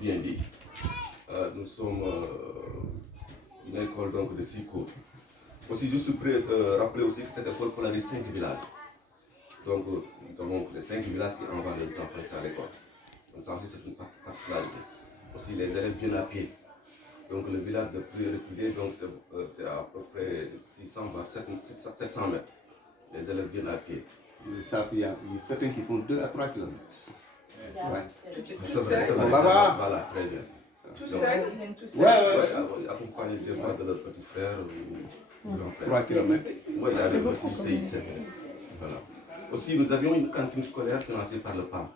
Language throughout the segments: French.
bien dit, nous sommes une école donc, de 6 cours. Aussi, je suis prêt à rappeler aussi que cette école polarise 5 villages. Donc, nous avons les 5 villages qui envoient leurs enfants à l'école. Donc, ça aussi, c'est une particularité. Aussi, les élèves viennent à pied. Donc, le village le plus reculé, c'est à peu près 600 voire 700 mètres. Les élèves viennent à pied. Il y a certains qui font 2 à 3 km. Ouais. C'est vrai, Là-bas. Voilà, très bien. Tout seul, ils viennent tout seuls. Ouais, accompagnés des fois de leurs petits frères ou grands frères. 3 km. Oui, il y a le petit CIC. Voilà. Aussi, nous avions une cantine scolaire financée par le PAM,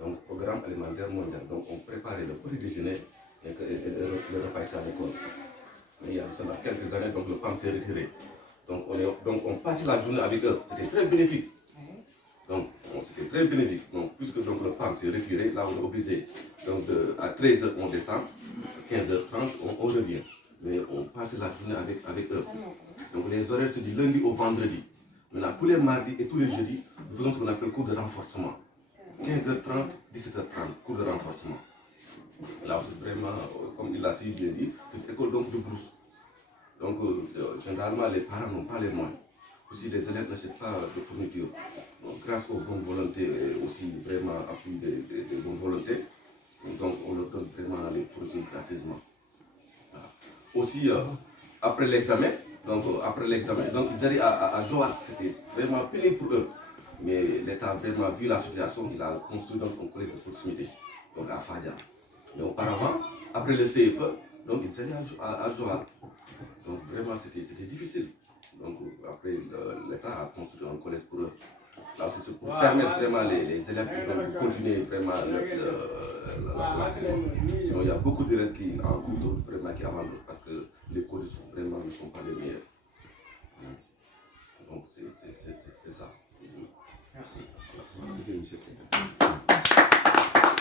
donc Programme alimentaire mondial. Donc, on préparait le petit déjeuner et le repas ici à l'école. Mais il y a cela quelques années, donc le PAM s'est retiré. Donc, on passait la journée avec eux. C'était très bénéfique. Donc, c'était très bénéfique. Donc, puisque donc, le PAM s'est retiré, là, on est obligé. Donc, à 13h, on descend, à 15h30, on revient. Mais on passe la journée avec eux. Donc, les horaires, c'est du lundi au vendredi. Maintenant, tous les mardis et tous les jeudis, nous faisons ce qu'on appelle cours de renforcement. 15h30, 17h30, cours de renforcement. Là, c'est vraiment, comme il l'a si bien dit, c'est une école donc, de brousse. Donc, généralement, les parents n'ont pas les moyens. Aussi, les élèves n'achètent pas de fournitures. Donc, grâce aux bonnes volontés et aussi vraiment appui des bonnes volontés, donc on leur donne vraiment les fournitures gracieusement. Voilà. Aussi, après l'examen, donc ils arrivent à Joal. C'était vraiment pénible pour eux. Mais l'État a vraiment vu la situation, il a construit donc un collège de proximité, donc à Fadia. Mais auparavant, après le CFE, donc ils allaient à Joal. Donc vraiment c'était difficile. Donc après l'État a construit un collège pour eux. Là aussi c'est pour permettre vraiment les élèves de continuer vraiment l'enseignement. Sinon il y a beaucoup d'élèves qui en cours vraiment qui abandonnent parce que les conditions vraiment ne sont pas les meilleures. Donc c'est ça. Merci. Merci.